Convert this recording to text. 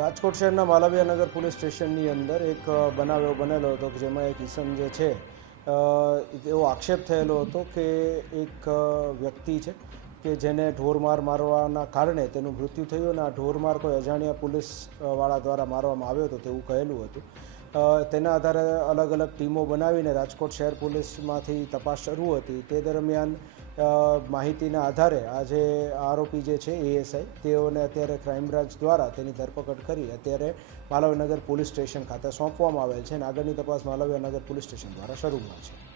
રાજકોટ શહેરના માલવીયાનગર પોલીસ સ્ટેશનની અંદર એક બનાવ એવો બનેલો હતો કે જેમાં એક ઈસમ જે છે એવો આક્ષેપ થયેલો હતો કે એક વ્યક્તિ છે કે જેને ઢોરમાર મારવાના કારણે તેનું મૃત્યુ થયું અને આ ઢોરમાર કોઈ અજાણ્યા પોલીસવાળા દ્વારા મારવામાં આવ્યો હતો તેવું કહેલું હતું. તેના આધારે અલગ અલગ ટીમો બનાવીને રાજકોટ શહેર પોલીસમાંથી તપાસ શરૂ હતી. તે દરમિયાન માહિતીના આધારે આ જે આરોપી જે છે એએસઆઈ તેઓને અત્યારે ક્રાઇમ બ્રાન્ચ દ્વારા તેની ધરપકડ કરી અત્યારે માલવ્યનગર પોલીસ સ્ટેશન ખાતે સોંપવામાં આવેલ છે અને આગળની તપાસ માલવ્યનગર પોલીસ સ્ટેશન દ્વારા શરૂ છે.